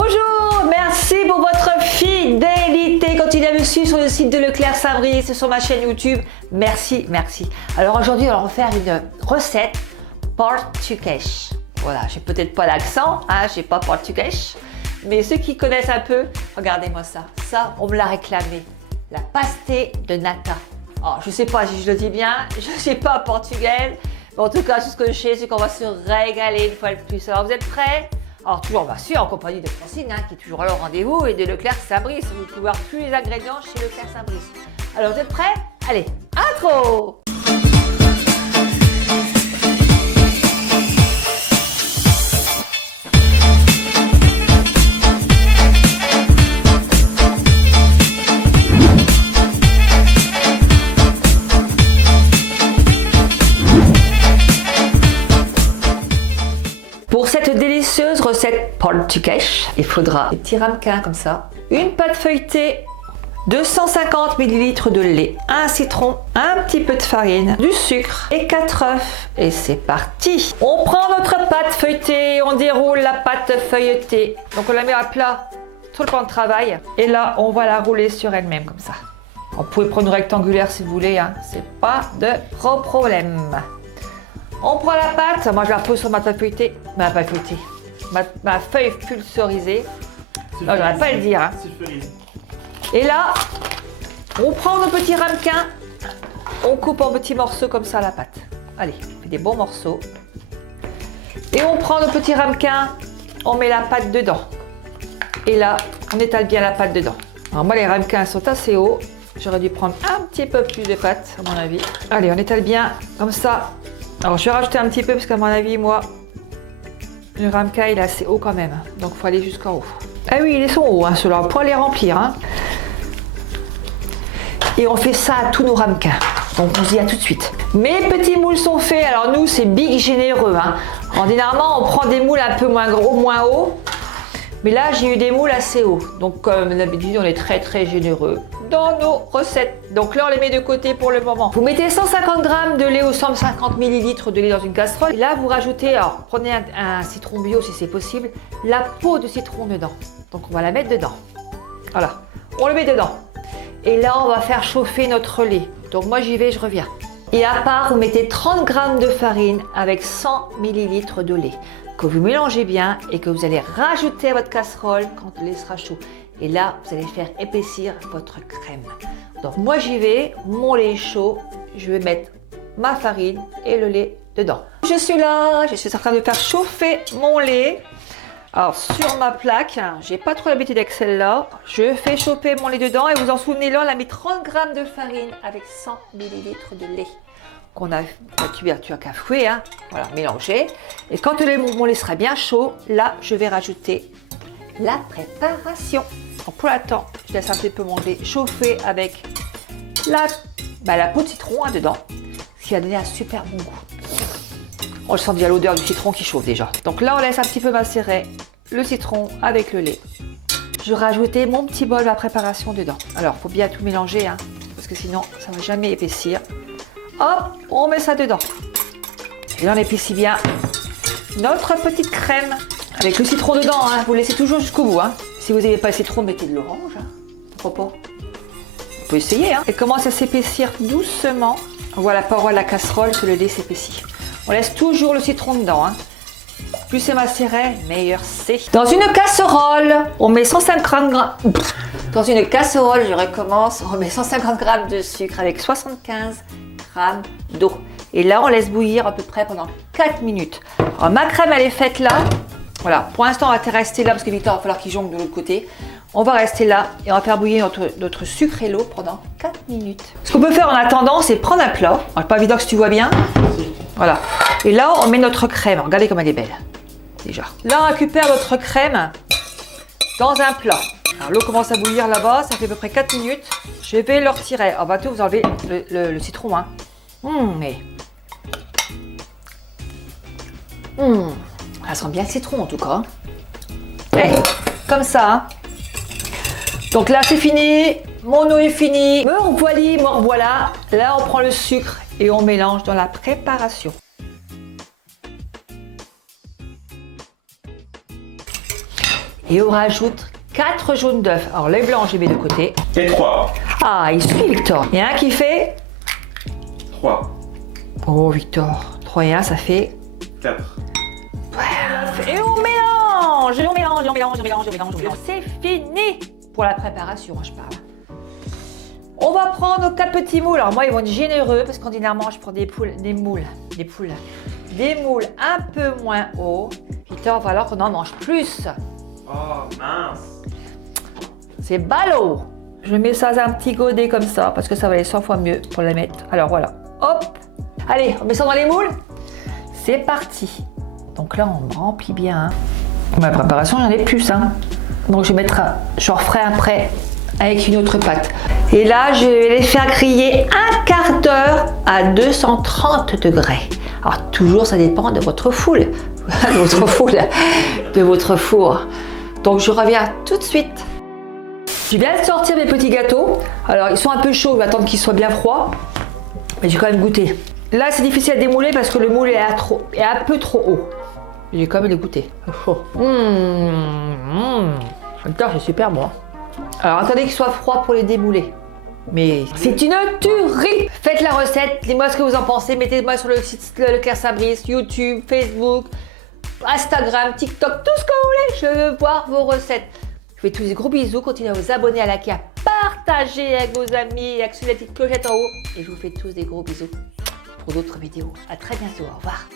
Bonjour, merci pour votre fidélité. Continuez à me suivre sur le site de Leclerc Saint-Brice, sur ma chaîne YouTube. Merci, merci. Alors aujourd'hui, on va faire une recette portugaise. Voilà, j'ai peut-être pas l'accent, hein, j'ai pas portugais. Mais ceux qui connaissent un peu, regardez-moi ça. Ça, on me l'a réclamé. La pasté de nata. Oh, je sais pas si je le dis bien, je ne sais pas portugais. Mais en tout cas, tout ce que je sais, c'est qu'on va se régaler une fois de plus. Alors, vous êtes prêts? Alors, toujours, bien sûr, en compagnie de Francine, hein, qui est toujours là au rendez-vous, et de Leclerc Saint-Brice. Vous pouvez voir tous les ingrédients chez Leclerc Saint-Brice. Alors, vous êtes prêts? Allez, intro! Pour cette délicieuse recette portugaise, il faudra des petits ramequins comme ça, une pâte feuilletée, 250 ml de lait, un citron, un petit peu de farine, du sucre et 4 œufs. Et c'est parti! On prend notre pâte feuilletée, on déroule la pâte feuilletée. Donc on la met à plat sur le plan de travail. Et là, on va la rouler sur elle-même comme ça. On peut prendre une rectangulaire si vous voulez, hein. C'est pas de problème. On prend la pâte, moi je la repose sur ma pâte feuilletée, ma feuille pulvérisée. Non, j'arrête pas à le dire. Hein. Et là, on prend nos petits ramequins, on coupe en petits morceaux comme ça la pâte. Allez, on fait des bons morceaux. Et on prend nos petits ramequins, on met la pâte dedans. Et là, on étale bien la pâte dedans. Alors moi les ramequins sont assez hauts, j'aurais dû prendre un petit peu plus de pâte à mon avis. Allez, on étale bien comme ça. Alors je vais rajouter un petit peu parce qu'à mon avis, moi, le ramequin il est assez haut quand même. Donc il faut aller jusqu'en haut. Ah oui, ils sont hauts, hein, ceux-là, on peut les remplir. Hein. Et on fait ça à tous nos ramequins. Donc on se dit à tout de suite. Mes petits moules sont faits. Alors nous, c'est big généreux. Hein. Ordinairement, on prend des moules un peu moins gros, moins hauts. Mais là, j'ai eu des moules assez hauts. Donc comme d'habitude, on est très très généreux dans nos recettes. Donc là, on les met de côté pour le moment. Vous mettez 150 g de lait ou 150 ml de lait dans une casserole. Et là, vous rajoutez, alors prenez un citron bio si c'est possible, la peau de citron dedans. Donc on va la mettre dedans. Voilà, on le met dedans. Et là, on va faire chauffer notre lait. Donc moi, j'y vais, je reviens. Et à part, vous mettez 30 g de farine avec 100 ml de lait que vous mélangez bien et que vous allez rajouter à votre casserole quand le lait sera chaud. Et là, vous allez faire épaissir votre crème. Donc moi, j'y vais, mon lait est chaud, je vais mettre ma farine et le lait dedans. Je suis là, je suis en train de faire chauffer mon lait. Alors sur ma plaque, j'ai pas trop l'habitude avec celle-là. Je fais chauffer mon lait dedans et vous en souvenez là, on a mis 30 g de farine avec 100 ml de lait. Qu'on a battu à cafouet, hein. Voilà, mélangé. Et quand mon lait sera bien chaud, là, je vais rajouter la préparation. Donc pour l'instant, je laisse un petit peu mon lait chauffer avec la peau de citron hein, dedans, ce qui va donner un super bon goût. On le sent déjà l'odeur du citron qui chauffe déjà. Donc là, on laisse un petit peu macérer le citron avec le lait. Je vais rajouter mon petit bol de préparation dedans. Alors, il faut bien tout mélanger, hein, parce que sinon, ça ne va jamais épaissir. Hop, on met ça dedans. Et là, on épaissit bien notre petite crème avec le citron dedans. Hein. Vous le laissez toujours jusqu'au bout. Hein. Si vous n'avez pas le citron, mettez de l'orange. Hein. Pourquoi pas? Vous pouvez essayer. Hein. Et commence à s'épaissir doucement. On voit la paroi de la casserole que le lait s'épaissit. On laisse toujours le citron dedans. Hein. Plus c'est macéré, meilleur c'est. Dans une casserole, on met 150 g. Dans une casserole, je recommence. On met 150 g de sucre avec 75 g d'eau. Et là, on laisse bouillir à peu près pendant 4 minutes. Alors, ma crème, elle est faite là. Voilà, pour l'instant, on va rester là parce que Victor va falloir qu'il jongle de l'autre côté. On va rester là et on va faire bouillir notre sucre et l'eau pendant 4 minutes. Ce qu'on peut faire en attendant, c'est prendre un plat. Alors, pas évident que tu vois bien. Voilà. Et là, on met notre crème. Regardez comme elle est belle. Déjà. Là, on récupère notre crème dans un plat. Alors, l'eau commence à bouillir là-bas. Ça fait à peu près 4 minutes. Je vais le retirer. Alors, bateau, vous enlevez le citron. Hein. Ça sent bien le citron en tout cas. Hey, comme ça. Hein. Donc là c'est fini. Mon eau est finie. Me revoilà. Là on prend le sucre et on mélange dans la préparation. Et on rajoute 4 jaunes d'œufs. Alors les blancs, je les mets de côté. Et 3. Ah, il suit Victor. Il y en a un qui fait... 3. Oh Victor, 3 et 1, ça fait... 4. Et on mélange, et on mélange, et on mélange, et on mélange, et on mélange, et on mélange. C'est fini pour la préparation, je parle. On va prendre nos 4 petits moules. Alors moi, ils vont être généreux parce qu'ordinairement, je prends des moules un peu moins hauts. Victor, il va falloir qu'on en mange plus. Oh, mince. C'est ballot. Je mets ça dans un petit godet comme ça parce que ça va aller 100 fois mieux pour la mettre. Alors voilà, hop. Allez, on met ça dans les moules. C'est parti. Donc là, on remplit bien. Hein. Ma préparation, j'en ai plus. Hein. Donc je referai après avec une autre pâte. Et là, je vais les faire griller un quart d'heure à 230 degrés. Alors toujours, ça dépend de votre four. de votre four. Donc je reviens tout de suite. Je viens de sortir mes petits gâteaux. Alors ils sont un peu chauds, je vais attendre qu'ils soient bien froids. Mais j'ai quand même goûté. Là c'est difficile à démouler parce que le moule est un peu trop haut. J'ai quand même les goûter. Putain, c'est super bon. Alors attendez qu'il soit froid pour les démouler. Mais c'est une tuerie. Faites la recette, dites-moi ce que vous en pensez. Mettez-moi sur le site Leclerc Saint-Brice, YouTube, Facebook, Instagram, TikTok, tout ce que vous voulez. Je veux voir vos recettes. Je vous fais tous des gros bisous. Continuez à vous abonner, à liker, à partager avec vos amis, avec la petite clochette en haut. Et je vous fais tous des gros bisous pour d'autres vidéos. À très bientôt. Au revoir.